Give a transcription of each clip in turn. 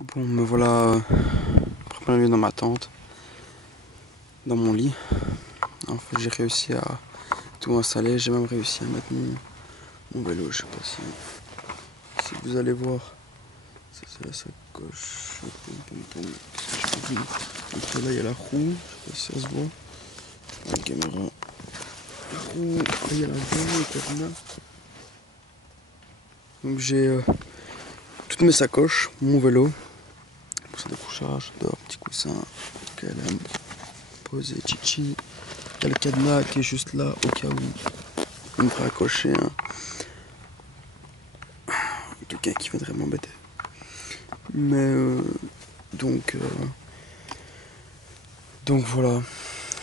Bon, me voilà préparé dans ma tente, dans mon lit. En fait, j'ai réussi à tout installer. J'ai même réussi à mettre mon vélo. Je sais pas si vous allez voir. Ça, c'est la sacoche. Poum, poum, poum. Donc là, il y a la roue. Je sais pas si ça se voit. La caméra. La roue. Là, il y a la roue, le cadenas. Donc j'ai toutes mes sacoches, mon vélo. Pour ça de couchage, dehors, petit coussin, KLM, posé, chichi. Il y a le cadenas qui est juste là au cas où on me fera accrocher quelqu'un qui viendrait m'embêter. Mais donc, donc voilà,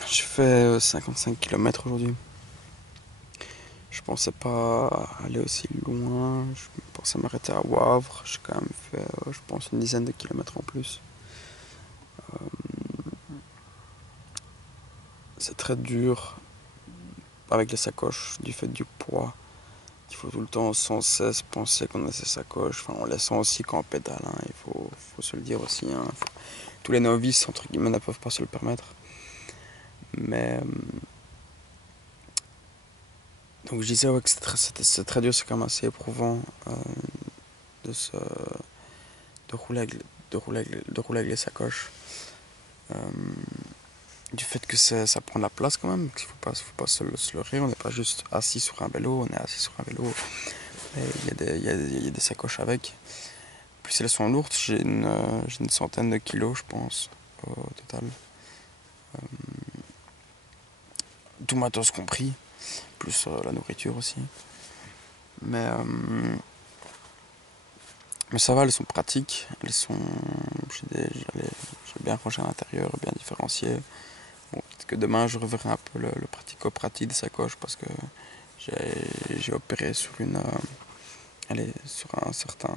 je fais 55 km aujourd'hui. Je pensais pas aller aussi loin, je pensais m'arrêter à Wavre. J'ai quand même fait, je pense, une dizaine de kilomètres en plus. C'est très dur avec les sacoches du fait du poids. Il faut tout le temps sans cesse penser qu'on a ses sacoches. Enfin, on les sent aussi quand on pédale, hein. Il faut se le dire aussi, hein. Tous les novices, entre guillemets, ne peuvent pas se le permettre. Mais donc je disais ouais, que c'est très dur, c'est quand même assez éprouvant de, se, de, rouler avec, de rouler avec les sacoches. Euh, du fait que ça prend de la place quand même, qu'il faut pas se leurrer, on n'est pas juste assis sur un vélo, on est assis sur un vélo. Il y a des sacoches avec. Plus elles sont lourdes, j'ai une centaine de kilos, je pense, au total. Tout matos compris, plus la nourriture aussi. Mais, euh, mais ça va, elles sont pratiques. Elles sont. J'ai bien rangé à l'intérieur, bien différencié. Bon, peut-être que demain je reverrai un peu le pratico-pratique des sacoches parce que j'ai opéré sur sur un certain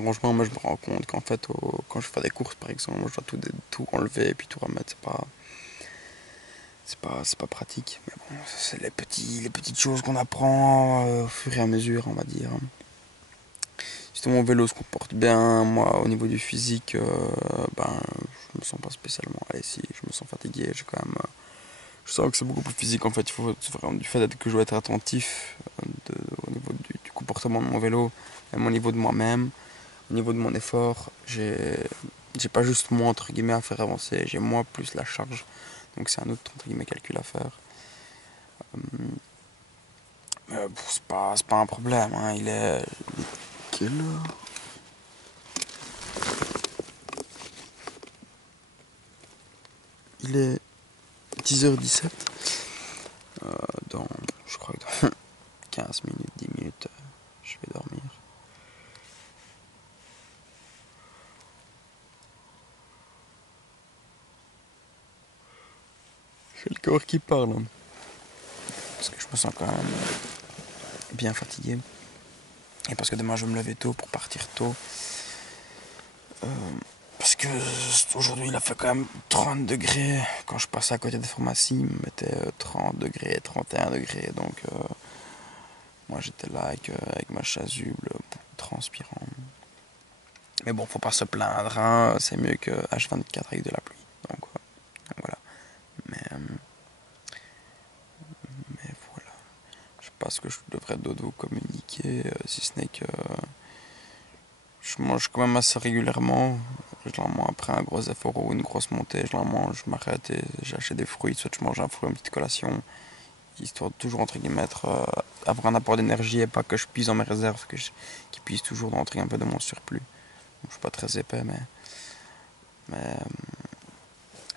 rangement. Moi je me rends compte qu'en fait, quand je fais des courses par exemple, moi, je dois tout enlever et puis tout remettre. C'est pas pratique. Mais bon, c'est les petites choses qu'on apprend au fur et à mesure, on va dire. Justement, mon vélo se comporte bien. Moi, au niveau du physique, ben, je me sens pas spécialement. Allez, si, je me sens fatigué. J'ai quand même. Je sens que c'est beaucoup plus physique en fait. Il faut vraiment du fait que je dois être attentif au niveau du comportement de mon vélo, même au niveau de moi-même, au niveau de mon effort. J'ai pas juste moi entre guillemets à faire avancer. J'ai moi plus la charge. Donc c'est un autre entre guillemets calcul à faire. C'est pas un problème. Hein. Il est quelle heure? Il est 10h17. Dans, je crois que dans 15 minutes, 10 minutes, je vais dormir. C'est le corps qui parle. Hein. Parce que je me sens quand même bien fatigué. Et parce que demain je vais me lever tôt pour partir tôt. Euh, parce que aujourd'hui il a fait quand même 30 degrés. Quand je passais à côté des pharmacies, il me mettait 30 degrés, 31 degrés. Donc moi j'étais là avec ma chasuble, transpirant. Mais bon, faut pas se plaindre, hein. C'est mieux que H24 avec de la pluie. Donc voilà. Mais, euh, mais voilà. Je sais pas ce que je devrais vous communiquer, si ce n'est que je mange quand même assez régulièrement. Généralement après un gros effort ou une grosse montée, généralement je m'arrête et j'achète des fruits, soit je mange un fruit, une petite collation, histoire de toujours entre guillemets avoir un apport d'énergie et pas que je puise dans mes réserves, qui puise toujours dans un peu de mon surplus. Donc, je suis pas très épais, mais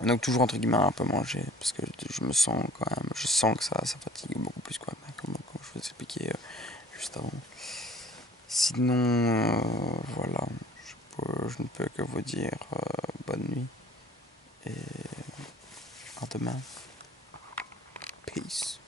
donc toujours entre guillemets un peu manger parce que je me sens quand même, je sens que ça fatigue beaucoup plus quoi, comme je vous ai expliqué juste avant. Sinon, voilà, je ne peux que vous dire bonne nuit et à demain. Peace.